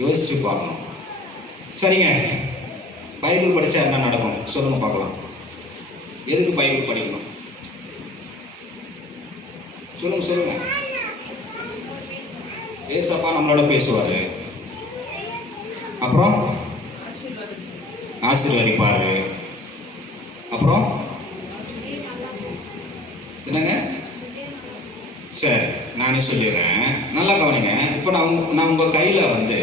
யோசிச்சு பார்க்கணும். சரிங்க, பைபிள் படித்தா என்ன நடக்கும் சொல்லுங்க பார்க்கலாம். எதுக்கு பைபிள் படிக்கணும் சொல்லுங்க சொல்லுங்க. ஏசப்பா நம்மளோட பேசுவார், அப்புறம் ஆசீர்வதிப்பாரு, அப்புறம் என்னங்க? சரி, நானே சொல்லிடுறேன், நல்லா கவனிங்க. இப்போ நான் உங்கள் கையில் வந்து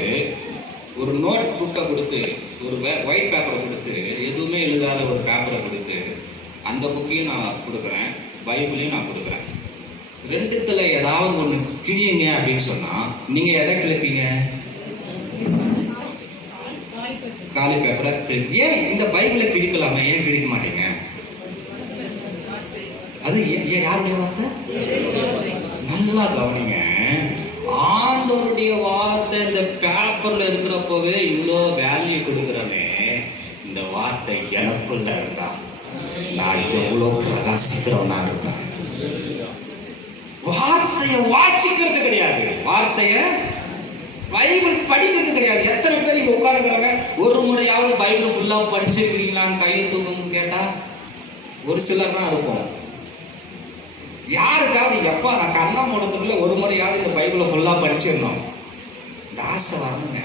ஒரு நோட் புக்கை கொடுத்து, ஒரு ஒயிட் பேப்பரை கொடுத்து, எதுவுமே எழுதாத ஒரு பேப்பரை கொடுத்து, அந்த புக்கையும் நான் கொடுக்குறேன், பைபிளையும் நான் கொடுக்குறேன். ரெண்டுத்துல ஏதாவது ஒன்று கிழியுங்க அப்படின்னு சொன்னால் நீங்கள் எதை கிழிப்பீங்க? காலி பேப்பரை. ஏன் இந்த பைபிளை கிழிக்கலாமா? ஏன் கிழிக்க மாட்டீங்க? அது ஏன் யாருடைய வார்த்தை? நல்லா கவனிங்க. ஆண்டவருடைய வார்த்தை இந்த பேப்பர்ல இருக்கிறப்பவே இவ்வளோ வேல்யூ கொடுக்குறமே, இந்த வார்த்தை எனக்குள்ள இருந்தா நான் எவ்வளோ பிரகாசிக்கிறவனா இருப்பேன். வார்த்தையை வாசிக்கிறது கிடையாது, வார்த்தையை பைபிள் படிக்கிறது கிடையாது. எத்தனை பேர் இங்க உட்காந்துக்கிறாங்க ஒரு முறையாவது பைபிள் ஃபுல்லா படிச்சிருக்கீங்களான்னு கையை தூக்கணும்னு கேட்டா ஒரு சிலர் தான் இருப்போம். யாருக்காவது எப்பா நான் கண்ணா மூடத்துக்குள்ள ஒரு முறையாவது இந்த பைபிளை ஃபுல்லா படிச்சிடணும் இந்த ஆசை வரணுங்க.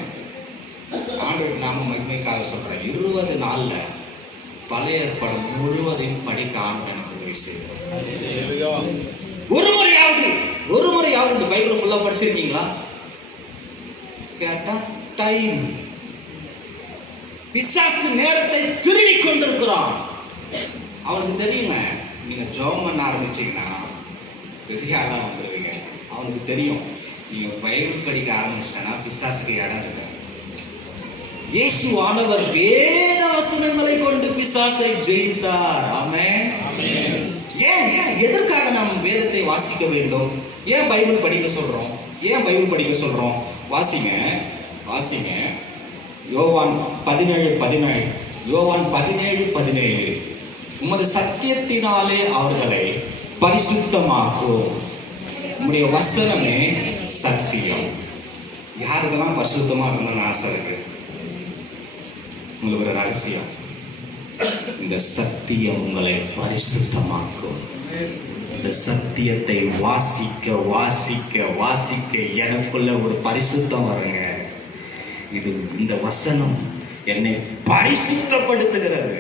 ஆண்டவர் நாம மகிமைக்காக சொல்றேன். 20 நாள்ல பழைய ஏற்பாடு முழுவதையும் படிக்க ஆண்டவர் எனக்கு உதவி செய்தார். ஒரு முறையாவது இந்த பைபிள் ஃபுல்லா படிச்சிருக்கீங்களா கேட்டா டைம். பிசாசு நேரத்தை திருடி கொண்டிருக்கிறான். அவனுக்கு தெரியுங்க, நீங்க ஜெபம் பண்ண ஆரம்பிச்சீங்கன்னா பெரிய ஆளா வந்துடுவீங்க. அவனுக்கு தெரியும், நீங்க பைபிள் படிக்க ஆரம்பிச்சிட்டா பிசாசுக்கு இடம் இருக்கு. இயேசுவானவர் வேத வசனங்களை கொண்டு பிசாசை ஜெயித்தார். ஆமென். ஏன் எதற்காக நாம் வேதத்தை வாசிக்க வேண்டும்? ஏன் பைபிள் படிக்க சொல்றோம்? ஏன் பைபிள் படிக்க சொல்றோம்? வாசிங்க வாசிங்க. யோவான் 17:17. யோவான் 17:17. உமது சத்தியத்தினாலே அவர்களை பரிசுத்தமாக்கும், உம்முடைய வசனமே சத்தியம். யாருக்கெல்லாம் பரிசுத்தமா இருக்கணும்னு ஆசை இருக்கு? உங்களுக்கு ஒரு ரகசியம், இந்த சத்தியம் உங்களை பரிசுத்தமாக்கும். இந்த சத்தியத்தை வாசிக்க வாசிக்க வாசிக்க எனக்குள்ள ஒரு பரிசுத்தம் வருங்க. இது இந்த வசனம் என்னை பரிசுத்தப்படுத்துகிறது.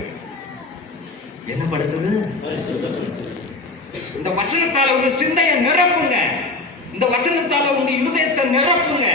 என்ன படுத்துது? இந்த வசனத்தால உங்க சிந்தையை நிரப்புங்க. இந்த வசனத்தால உங்க இருதயத்தை நிரப்புங்க.